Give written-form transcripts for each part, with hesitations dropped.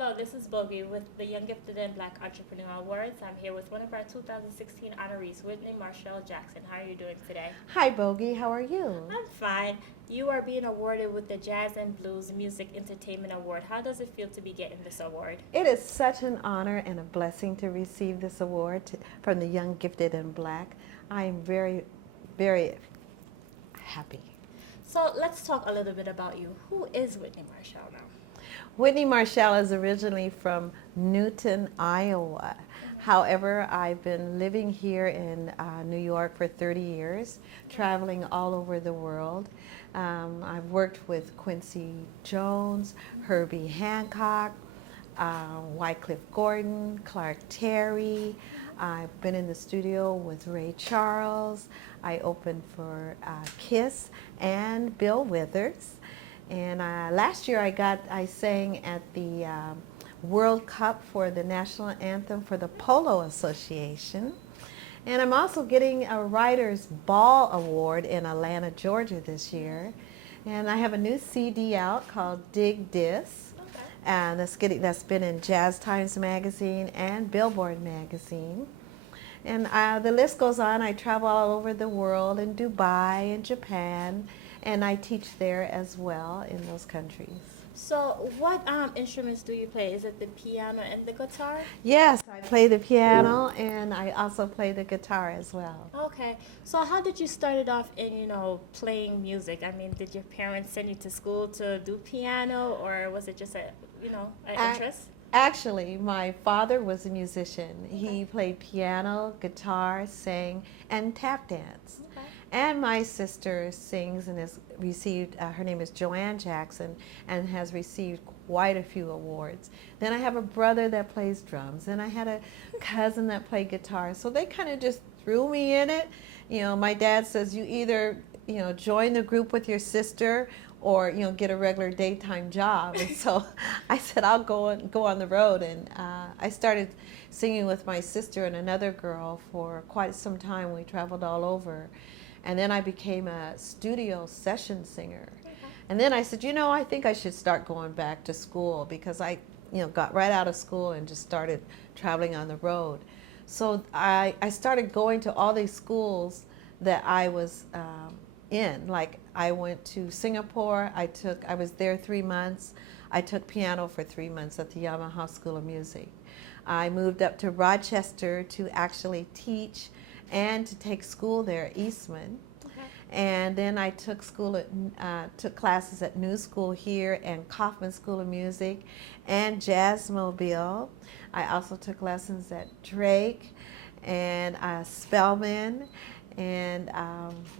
Hello, this is Bogie with the Young Gifted and Black Entrepreneurial Awards. I'm here with one of our 2016 honorees, Whitney Marchelle Jackson. How are you doing today? Hi, Bogie. How are you? I'm fine. You are being awarded with the Jazz and Blues Music Entertainment Award. How does it feel to be getting this award? It is such an honor and a blessing to receive this award from the Young Gifted and Black. I am very, very happy. So let's talk a little bit about you. Who is Whitney Marchelle now? Whitney Marchelle is originally from Newton, Iowa. However, I've been living here in New York for 30 years, traveling all over the world. I've worked with Quincy Jones, Herbie Hancock, Wycliffe Gordon, Clark Terry. I've been in the studio with Ray Charles. I opened for Kiss and Bill Withers. And last year I sang at the World Cup for the national anthem for the Polo Association. And I'm also getting a Writers Ball Award in Atlanta, Georgia this year. And I have a new CD out called Dig Dis. And that's been in Jazz Times Magazine and Billboard Magazine. And the list goes on. I travel all over the world, in Dubai and Japan, and I teach there as well in those countries. So what instruments do you play? Is it the piano and the guitar? Yes, I play the piano and I also play the guitar as well. Okay. So how did you start it off in, playing music? I mean, did your parents send you to school to do piano, or was it just an interest? Actually, my father was a musician. He played piano, guitar, sang, and tap dance. Okay. And my sister sings and has received, her name is Joanne Jackson, and has received quite a few awards. Then I have a brother that plays drums, and I had a cousin that played guitar. So they kind of just threw me in it. My dad says you either, join the group with your sister or get a regular daytime job. And so I said I'll go on the road, and I started singing with my sister and another girl for quite some time. We traveled all over, and then I became a studio session singer. Okay. And then I said, I think I should start going back to school, because I got right out of school and just started traveling on the road. So I started going to all these schools that I was in. Like, I went to Singapore. I was there 3 months. I took piano for 3 months at the Yamaha School of Music. I moved up to Rochester to actually teach and to take school there at Eastman. Okay. And then I took took classes at New School here and Kaufman School of Music and Jazzmobile. I also took lessons at Drake and Spelman. And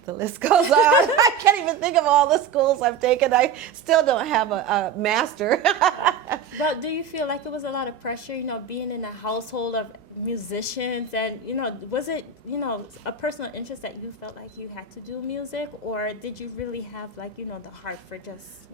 the list goes on. I can't even think of all the schools I've taken. I still don't have a master. But do you feel like it was a lot of pressure, being in a household of musicians, and, was it, a personal interest that you felt like you had to do music, or did you really have, like, the heart for just,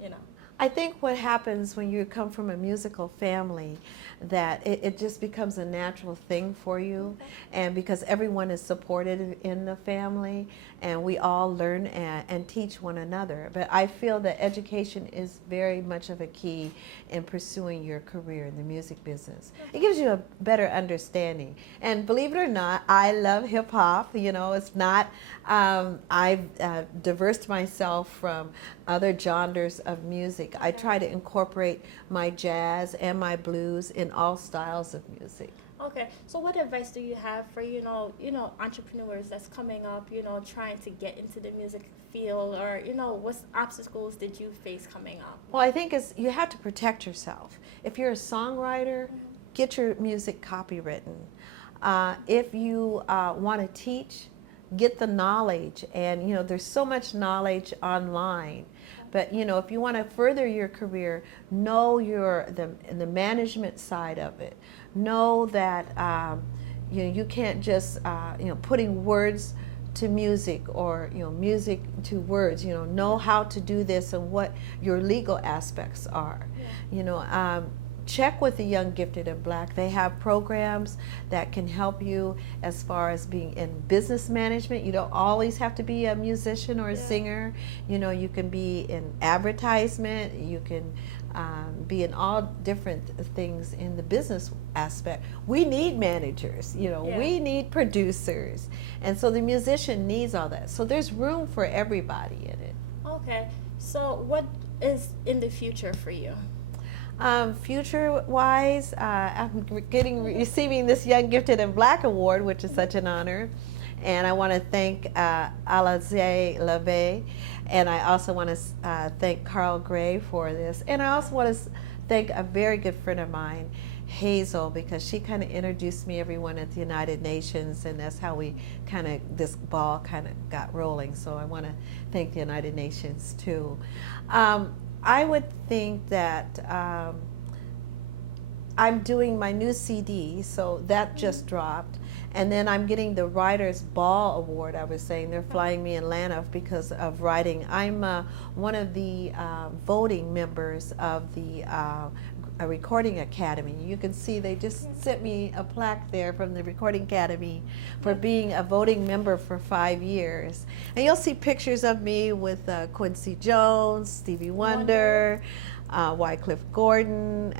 I think what happens when you come from a musical family, that it just becomes a natural thing for you. Okay. And because everyone is supported in the family, and we all learn and teach one another. But I feel that education is very much of a key in pursuing your career in the music business. Okay. It gives you a better understanding. And believe it or not, I love hip hop. It's not, I've diversified myself from other genres of music. I try to incorporate my jazz and my blues in all styles of music. Okay, so what advice do you have for entrepreneurs that's coming up, trying to get into the music field, or what obstacles did you face coming up? Well, I think you have to protect yourself. If you're a songwriter, get your music copywritten. If you want to teach, get the knowledge, and there's so much knowledge online. But if you want to further your career, know the management side of it. Know that you can't just putting words to music, or music to words. Know how to do this and what your legal aspects are. Yeah. Check with the Young Gifted and Black. They have programs that can help you as far as being in business management. You don't always have to be a musician or a singer. You can be in advertisement. You can be in all different things in the business aspect. We need managers, you know, Yeah. we need producers. And so the musician needs all that. So there's room for everybody in it. Okay. So what is in the future for you? Future-wise, I'm receiving this Young Gifted and Black Award, which is such an honor. And I want to thank Alize LeVay, and I also want to thank Carl Gray for this. And I also want to thank a very good friend of mine, Hazel, because she kind of introduced me everyone at the United Nations, and that's how we kind of, this ball kind of got rolling. So I want to thank the United Nations too. I would think that I'm doing my new CD, so that just dropped. And then I'm getting the Writers Ball Award. I was saying they're flying me in Atlanta because of writing. I'm one of the voting members of the a Recording Academy. You can see they just sent me a plaque there from the Recording Academy for being a voting member for 5 years. And you'll see pictures of me with Quincy Jones, Stevie Wonder, Wycliffe Gordon,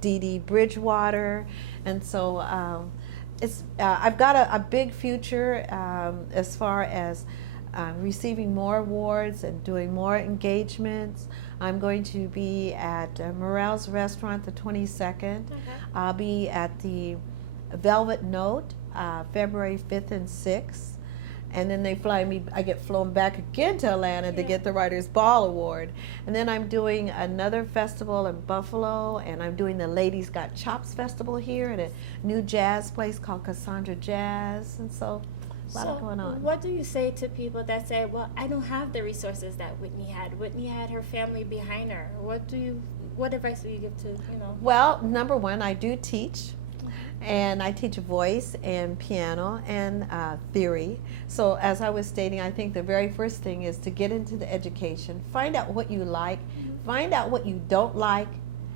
Dee Dee Bridgewater. And so I've got a big future as far as receiving more awards and doing more engagements. I'm going to be at Morel's Restaurant the 22nd. Okay. I'll be at the Velvet Note February 5th and 6th. And then they fly me, I get flown back again to Atlanta to get the Writers Ball Award. And then I'm doing another festival in Buffalo, and I'm doing the Ladies Got Chops Festival here at a new jazz place called Cassandra Jazz. And so a lot going on. What do you say to people that say, well, I don't have the resources that Whitney had? Whitney had her family behind her. What advice do you give to, you know? Well, number one, I do teach. And I teach voice and piano and theory. So as I was stating, I think the very first thing is to get into the education, find out what you like, find out what you don't like,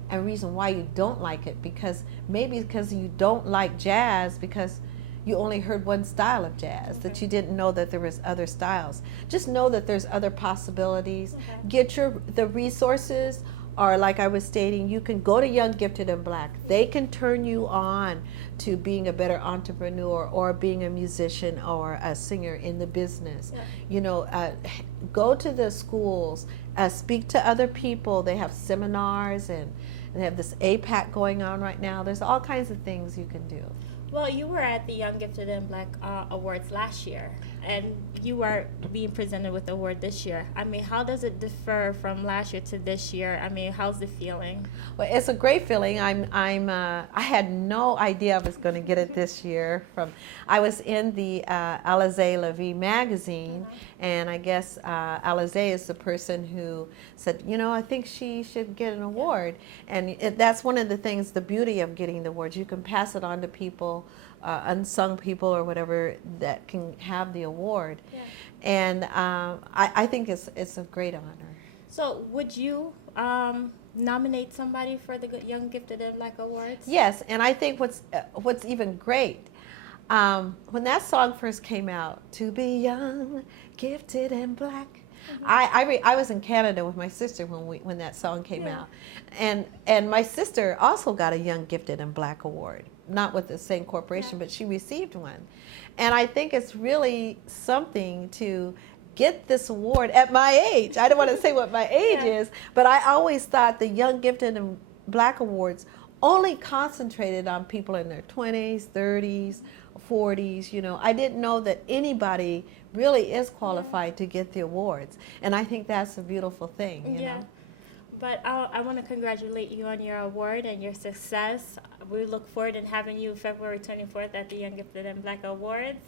and reason why you don't like it. Because maybe because you don't like jazz because you only heard one style of jazz, that you didn't know that there was other styles. Just know that there's other possibilities. Get the resources. Or like I was stating, you can go to Young Gifted and Black. They can turn you on to being a better entrepreneur or being a musician or a singer in the business. You know, go to the schools, speak to other people. They have seminars and they have this APAC going on right now. There's all kinds of things you can do. Well, you were at the Young Gifted and Black Awards last year, and you are being presented with the award this year. I mean, how does it differ from last year to this year? I mean, how's the feeling? Well, it's a great feeling. I had no idea I was going to get it this year. I was in the Alize LeVay magazine, and I guess Alize is the person who said, you know, I think she should get an award. And that's one of the things, the beauty of getting the awards. You can pass it on to people, unsung people or whatever that can have the award. And I think it's a great honor. So would you nominate somebody for the Young Gifted and Black Awards? Yes, and I think what's even great, when that song first came out, To Be Young, Gifted and Black, I was in Canada with my sister when that song came out, and my sister also got a Young Gifted and Black Award, not with the same corporation, but she received one, and I think it's really something to get this award at my age. I don't want to say what my age is, but I always thought the Young Gifted and Black Awards only concentrated on people in their 20s, 30s, 40s. You know, I didn't know that anybody really is qualified to get the awards, and I think that's a beautiful thing. You know? But I want to congratulate you on your award and your success. We look forward to having you February 24th at the Young Gifted and Black Awards.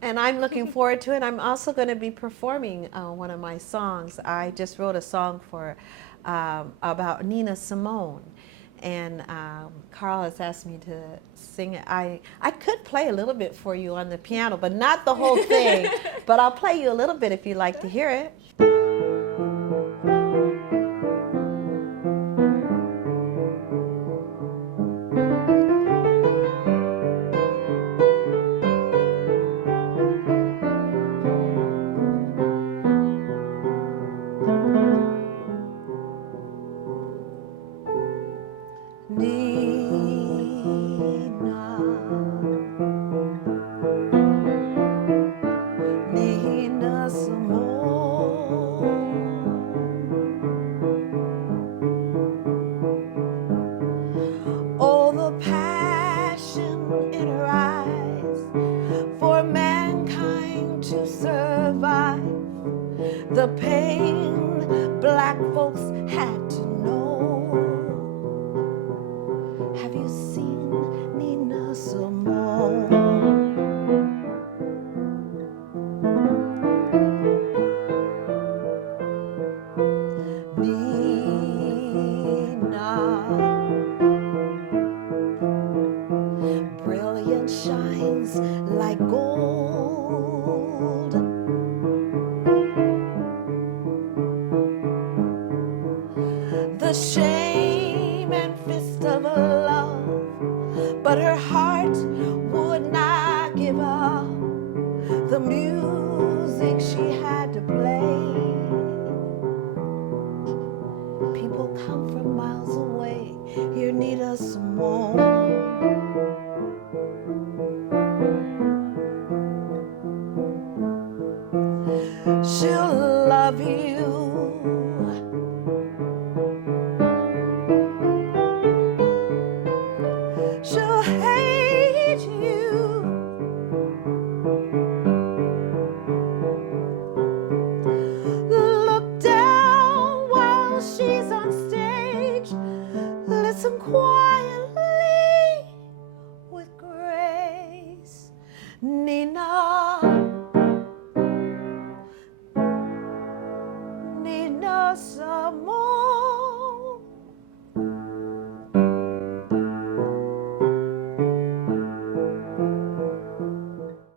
And I'm looking forward to it. I'm also going to be performing one of my songs. I just wrote a song about Nina Simone. And Carl has asked me to sing it. I could play a little bit for you on the piano, but not the whole thing. But I'll play you a little bit if you'd like to hear it. Have you seen Nina Simone? Nina, brilliant, shines like gold. The shame and fist of love, but her heart would not give up the music she had to play. People come from miles away, hear Nina Simone. She'll love you. She'll hate you. Look down while she's on stage. Listen quietly